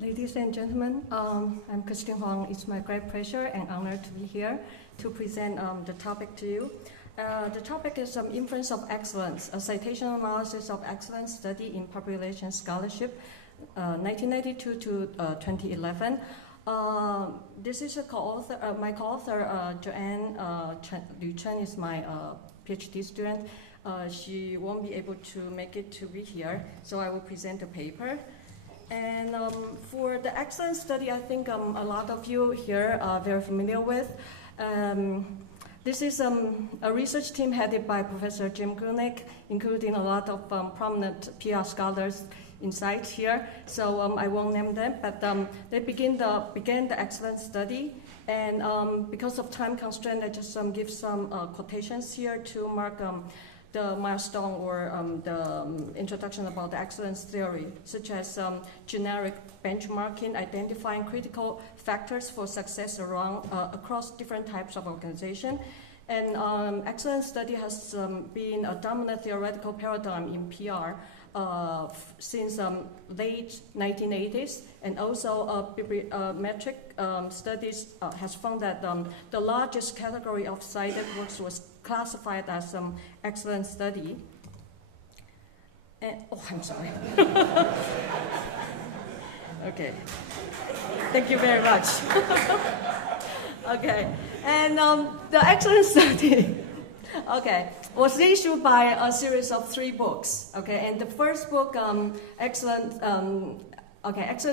Ladies and gentlemen, I'm Huang. It's my great pleasure and honor to be here to present the topic to you. The topic is Inference of Excellence, a citation analysis of excellence study in population scholarship, 1992 to 2011. This is a co-author, my co-author, Joanne Liu Chen, is my PhD student. She won't be able to make it to be here, so I will present the paper. And for the excellence study, I think a lot of you here are very familiar with. This is a research team headed by Professor Jim Grunick, including a lot of prominent PR scholars inside here. So I won't name them, but they began the excellence study. And because of time constraint, I just give some quotations here to mark the milestone or the introduction about the excellence theory, such as generic benchmarking, identifying critical factors for success across different types of organization. And excellence study has been a dominant theoretical paradigm in PR since late 1980s, and also bibliometric studies has found that the largest category of cited works was classified as excellent study. And, oh, I'm sorry. Okay. Thank you very much. Okay. And the excellent study, okay, was issued by a series of 3 books. Okay, and the first book, Excellent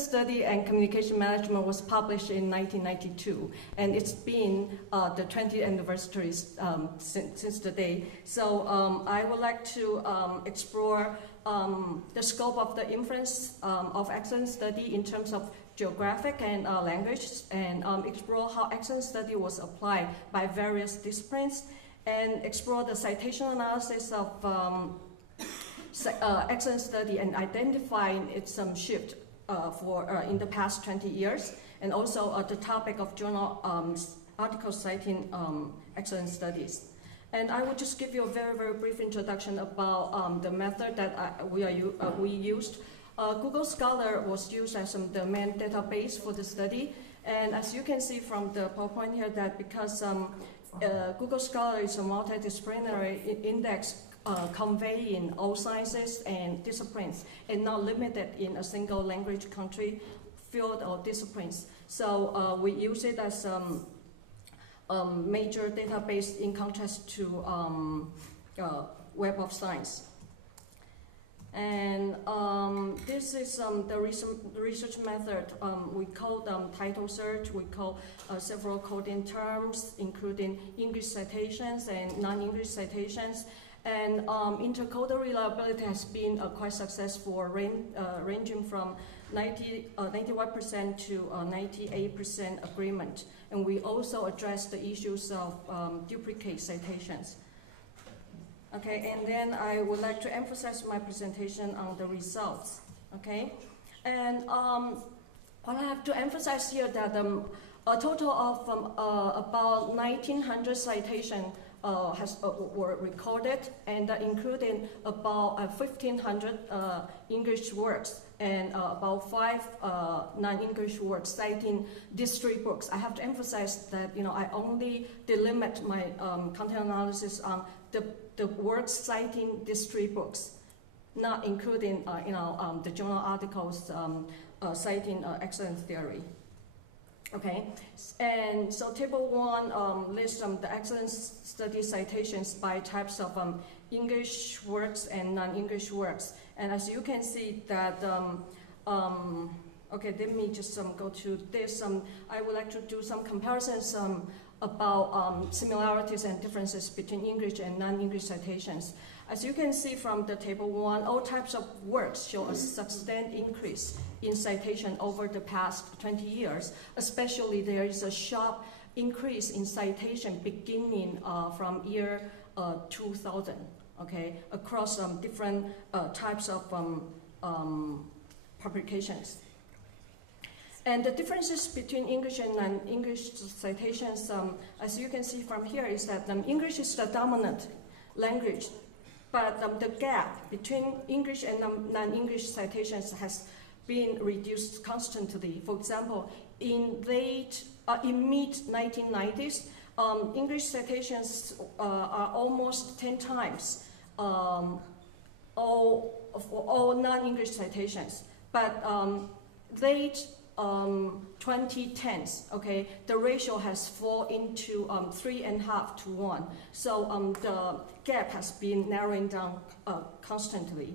Study and Communication Management, was published in 1992, and it's been the 20th anniversary since the day. So I would like to explore the scope of the inference of excellent study in terms of geographic and language, and explore how excellent study was applied by various disciplines, and explore the citation analysis of excellent study and identifying its shift in the past 20 years, and also the topic of journal articles citing excellent studies. And I will just give you a very, very brief introduction about the method that we used. Google Scholar was used as the main database for the study, and as you can see from the PowerPoint here, that because Google Scholar is a multidisciplinary index conveying all sciences and disciplines, and not limited in a single language, country, field, or disciplines. So we use it as a major database in contrast to Web of Science. And this is the research method. We call title search. We call several coding terms, including English citations and non-English citations. And intercoder reliability has been quite successful, ranging from 91% to 98% agreement. And we also address the issues of duplicate citations. Okay, and then I would like to emphasize my presentation on the results. Okay, and what I have to emphasize here that a total of about 1,900 citations were recorded, and including about 1,500 English works and about 5 non-English works citing these 3 books. I have to emphasize that I only delimit my content analysis on the works citing these 3 books, not including the journal articles citing excellent theory. Okay, and so table 1 lists the excellent study citations by types of English works and non-English works. And as you can see that, okay, let me just go to this. I would like to do some comparisons about similarities and differences between English and non-English citations. As you can see from the table 1, all types of works show a sustained increase in citation over the past 20 years. Especially there is a sharp increase in citation beginning from year 2000, okay, across different types of publications. And the differences between English and non-English citations, as you can see from here, is that English is the dominant language, but the gap between English and non-English citations has been reduced constantly. For example, in mid-1990s, English citations are almost 10 times all non-English citations. But late 2010s, okay, the ratio has fallen into 3.5 to 1. So the gap has been narrowing down constantly.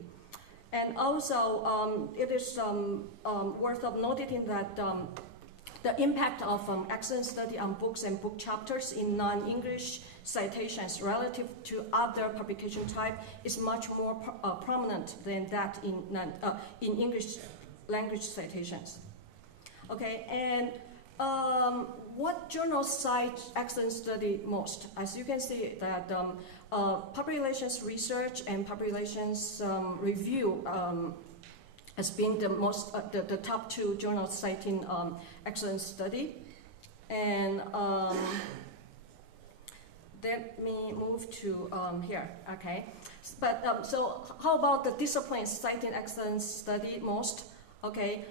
And also, it is worth of noting that the impact of excellent study on books and book chapters in non-English citations relative to other publication type is much more prominent than that in English language citations. Okay, and what journals cite excellent study most? As you can see that public relations research and public relations review has been the most the top two journals citing excellent study. And let me move to here. Okay, but so how about the disciplines citing excellent study most? Okay.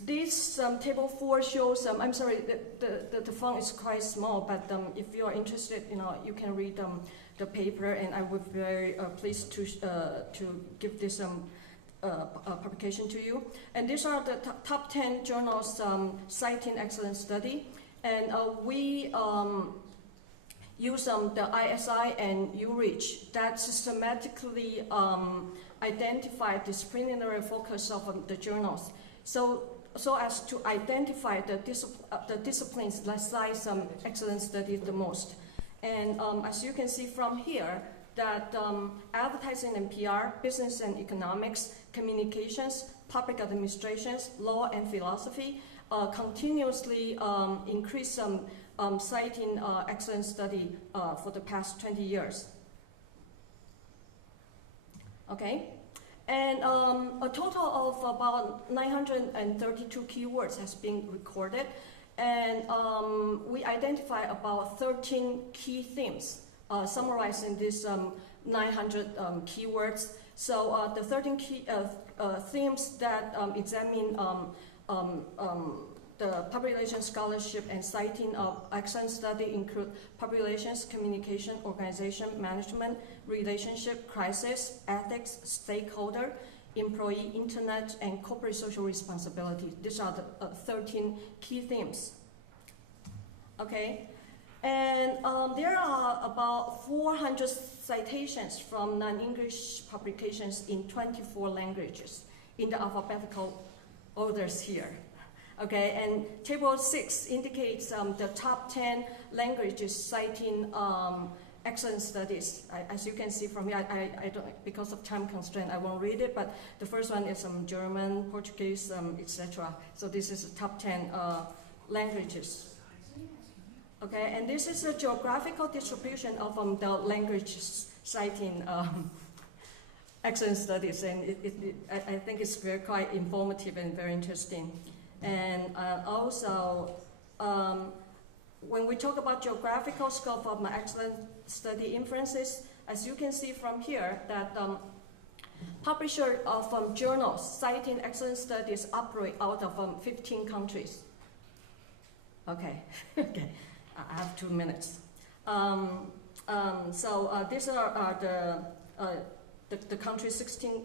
This table 4 shows, I'm sorry, the font is quite small, but if you are interested, you can read the paper, and I would be very pleased to give this publication to you. And these are the top 10 journals citing excellent study, and we use the ISI and Yi-Hui that systematically identify disciplinary focus of the journals. So as to identify the disciplines that cite excellent study the most. And as you can see from here, that advertising and PR, business and economics, communications, public administrations, law and philosophy continuously increase citing excellent study for the past 20 years. Okay. And a total of about 932 keywords has been recorded, and we identify about 13 key themes summarized in these 900 keywords. So the 13 key themes that examine the public relations scholarship and citing of excellent study include public relations, communication, organization, management, relationship, crisis, ethics, stakeholder, employee, internet, and corporate social responsibility. These are the 13 key themes. Okay, and there are about 400 citations from non-English publications in 24 languages in the alphabetical orders here. Okay, and table 6 indicates the top 10 languages citing excellent studies. As you can see from here, I don't, because of time constraint, I won't read it, but the first one is German, Portuguese, etc. So this is the top 10 languages. Okay, and this is a geographical distribution of the languages citing excellent studies, and I think it's very quite informative and very interesting. And also, when we talk about geographical scope of my excellent study inferences, as you can see from here, that publishers of journals citing excellent studies operate out of 15 countries. Okay, okay, I have 2 minutes. So these are the countries, 16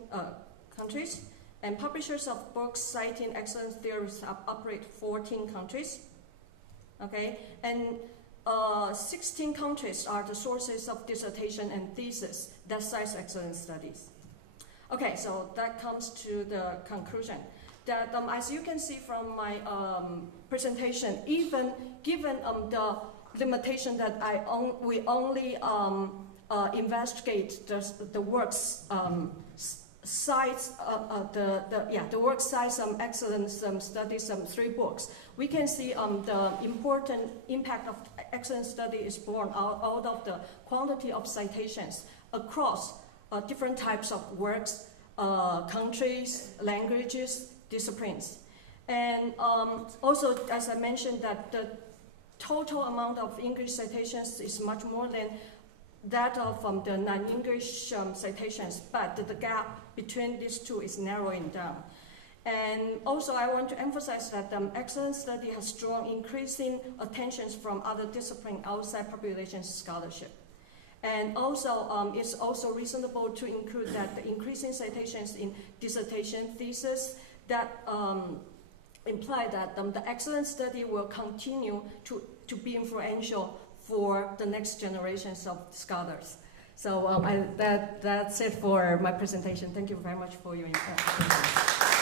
countries. And publishers of books citing excellent theories operate 14 countries. Okay, and 16 countries are the sources of dissertation and thesis that cite excellent studies. Okay, so that comes to the conclusion that as you can see from my presentation, even given the limitation that we only investigate the works cites the work cites excellent studies, 3 books. We can see the important impact of excellent study is born out of the quantity of citations across different types of works, countries, languages, disciplines. And also, as I mentioned, that the total amount of English citations is much more than that of the non-English citations, but the gap between these two is narrowing down. And also I want to emphasize that excellent study has drawn increasing attentions from other disciplines outside population scholarship. And also, it's also reasonable to include that the increasing citations in dissertation thesis that imply that the excellent study will continue to be influential for the next generations of scholars. So that's it for my presentation. Thank you very much for your attention.